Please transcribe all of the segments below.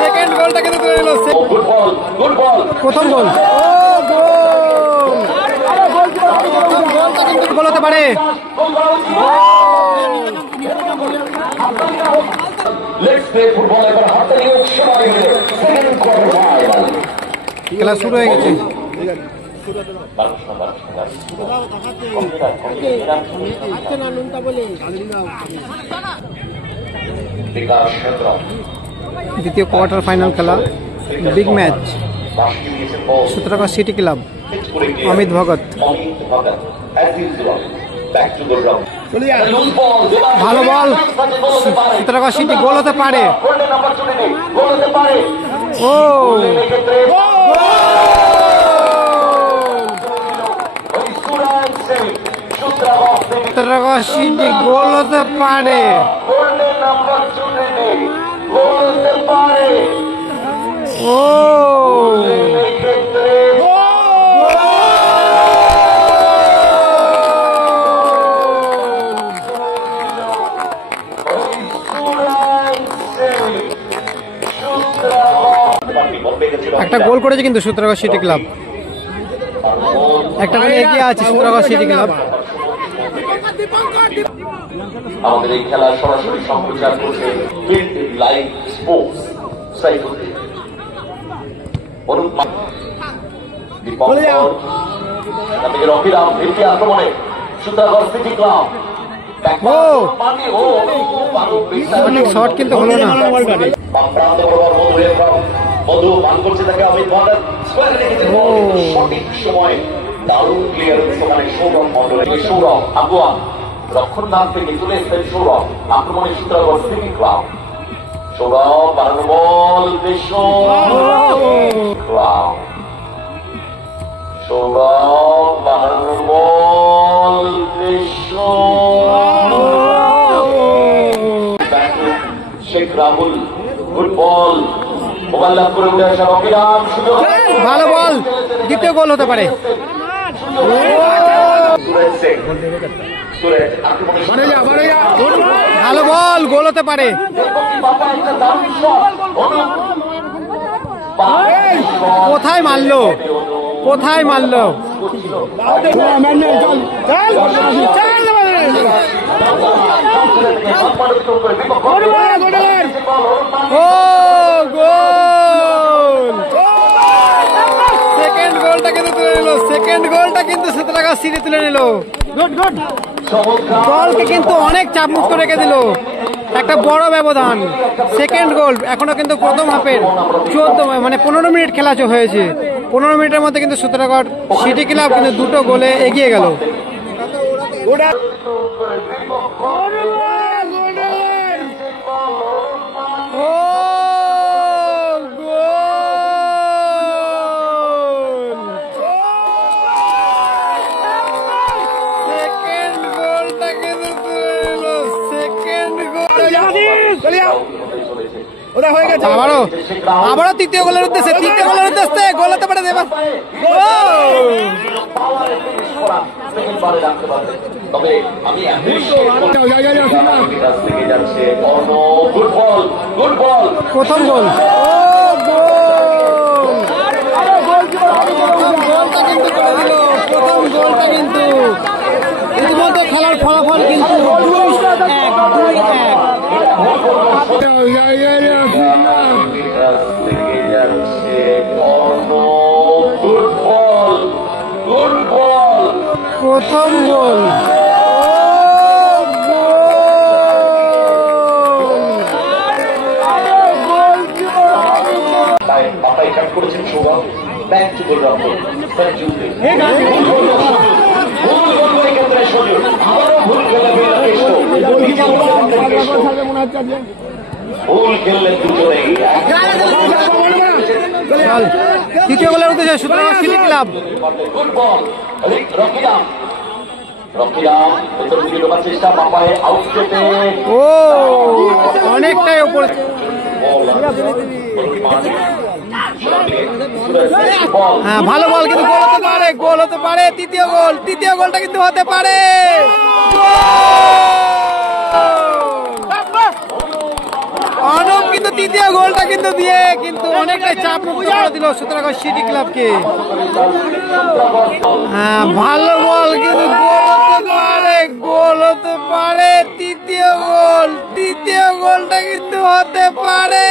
Second গোলটা কিন্তু তুলে নিল। প্রথম গোল গোল হতে পারে। খেলা শুরু হয়ে গেছে। দ্বিতীয় কোয়ার্টার ফাইনাল খেলা, big match, Sutragarh city club, Amit Bhagat. ভালো বল, সূত্রাগড় সিটি গোল হতে পারে। ও সূত্রাগড় সিটি গোল হতে পারে। ও একটা গোল করেছে কিন্তু সূত্রাগড় সিটি ক্লাব, একটা গোলে এগিয়ে আছে সূত্রাগড় সিটি ক্লাব। আমাদের এই খেলা সরাসরি সম্প্রচার করছে লাইভ স্পোর্টস সাইফুদ্দিন রকিরাম ভিত্তি আক্রমণে সূত্রাগড় সিটি ক্লাব। অনেক শট কিন্তু হলো না। মধু মান করছে তাকে অমিত ভগত সঠিক সময় দারুণ ক্লিয়ারেন্স ওখানে সৌরভ মন্ডলের। সৌরভ আগুয়া রক্ষণ দান থেকে চলে এসেছেন সৌরভ, আক্রমণে সূত্রাগড় সিটি ক্লাব। সৌরভ বাড়ানো বল, ক্লাব সৌরভ বাড়ানো ball, Sheikh Rahul good ball, mobile লাভ করে উঠে আসা রকিরাম, সুযোগ, ভালো বল, দ্বিতীয় গোল হতে পারে। ভালো বল, গোল হতে পারে। কোথায় মারলো, কোথায় মারলো? ও গোল, সেকেন্ড গোলটা কিন্তু তুলে নিল। সেকেন্ড গোলটা কিন্তু সূত্রাগড় সিটি তুলে নিল। দলকে কিন্তু অনেক চাপ মুক্ত রেখে দিল, একটা বড় ব্যবধান। Second goal. এখনো কিন্তু প্রথম হাফের 15 মিনিট খেলা হয়েছে। 15 মিনিটের মধ্যে কিন্তু সূত্রাগড় সিটি ক্লাব কিন্তু দুটো গোলে এগিয়ে গেল। আবারও তৃতীয় গোলের উদ্দেশ্যে, গোল হতে পারে। প্রথম গোল, প্রথম গোলটা কিন্তু ইতিমধ্যে খেলার ফলাফল কিন্তু 2-1। প্রথম গোল, করেছেন সৌরভ, ব্যাক টু গোল রক্ষক সঞ্জু, তৃতীয় গোলের উদ্দেশ্যে সূত্রাগড় সিটি ক্লাব। ও অনেকটাই ওপরে। হ্যাঁ ভালো বল, কিন্তু গোল হতে পারে, গোল হতে পারে, তৃতীয় গোলটা কিন্তু হতে পারে। অনব কিন্তু তৃতীয় গোলটা কিন্তু দিয়ে কিন্তু অনেকটাই চাপ মুক্ত করে দিল সূত্রাগড় সিটি ক্লাবকে। হ্যাঁ, ভালো বল কিন্তু গোল হতে পারে, তৃতীয় গোলটা কিন্তু হতে পারে।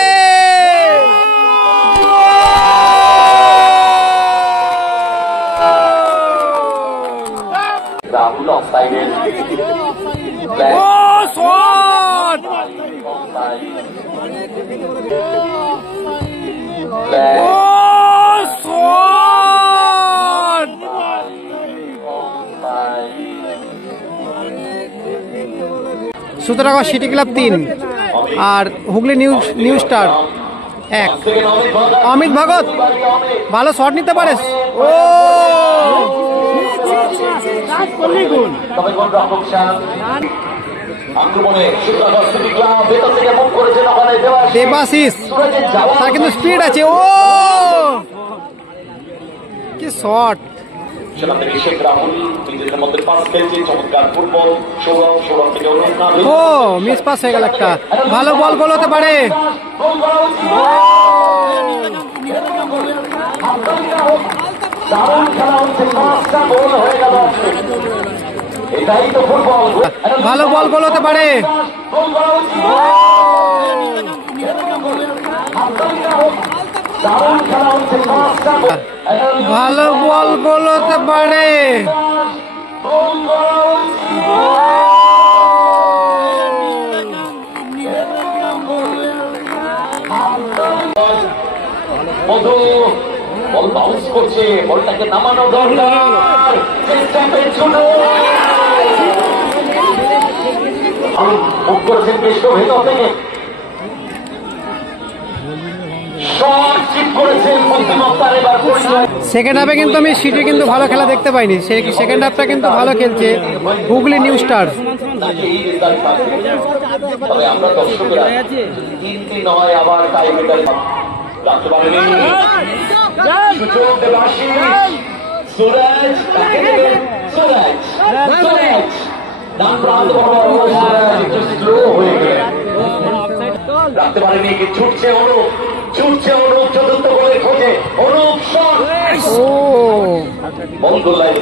রাহুল অফসাইডের ও শট! ও শট! সূত্রাগড় সিটি ক্লাব 3 আর হুগলি নিউ স্টার 1। অমিত ভগত ভালো শট নিতে পারে। ও দেবাশিস, তার কিন্তু স্পিড আছে। ও কি শট! সেখান থেকে শেখ রাহুল নিজেদের মধ্যে পাস খেলছে, চমৎকার ফুটবল। সৌরভ থেকে ও মিস পাস হয়ে গেল একটা। ভালো বল, গোল হতে পারে। দারুণ খেলা হচ্ছে, 5টা গোল হয়ে গেল। এটাই তো ফুটবল। ভালো বল, গোল হতে পারে। দারুণ খেলা হচ্ছে, 5টা গোল। ভালো বল, গোল হতে পারে। মধু বল বাউন্স করছে, বলটাকে নামানো দরকার। মুখ করেছেন বেশ ভেতর থেকে, সেকেন্ড হাফে কিন্তু আমি সিটি কিন্তু ভালো খেলা দেখতে পাইনি। সেকেন্ড হাফটা কিন্তু ভালো খেলছে হুগলি নিউ স্টার। তবে আমরা দর্শকরা 3-3 নয় আবার টাই ব্রেকার রাখতে পারেনি। সুযোগ দেবাশিস, সুরাজ তাকে দেবেন। সুরাজ ডান প্রান্ত বরাবর সুরাজ একটু স্লো হয়ে গেলেন, রাখতে পারেনি। ছুটছে অনুপ চতুর্থ গোলের খোঁজে। অনুপ শট, ও বল গোল লাইনে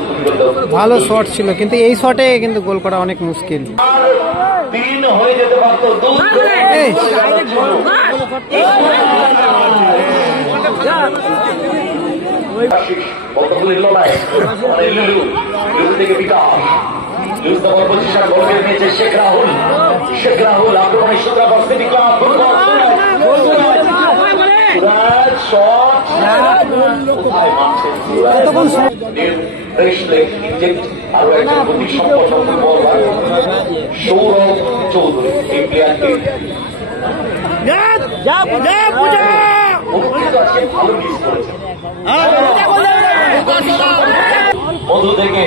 ভালো শট ছিল, কিন্তু এই শটে কিন্তু গোল করা অনেক মুশকিল। 3 হয়ে যেতে পারতো। বলগুলির লড়াই লুলু থেকে বিকাশ। নিয়েছে শেখ রাহুল আক্রমণে Sutragarh city club football. Sourav Chowdhury এই প্লেয়ারকে ভালো মিস করেছেন। মধু থেকে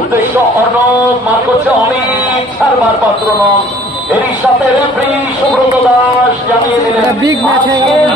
উদ্দেশ্য অর্ণব, মার করছে অমিত, ছাড়বার পাত্র নন। এরই সাথে রেফারি সুব্রত দাস জানিয়ে দিলেন বিগ ম্যাচ হয়ে গেল।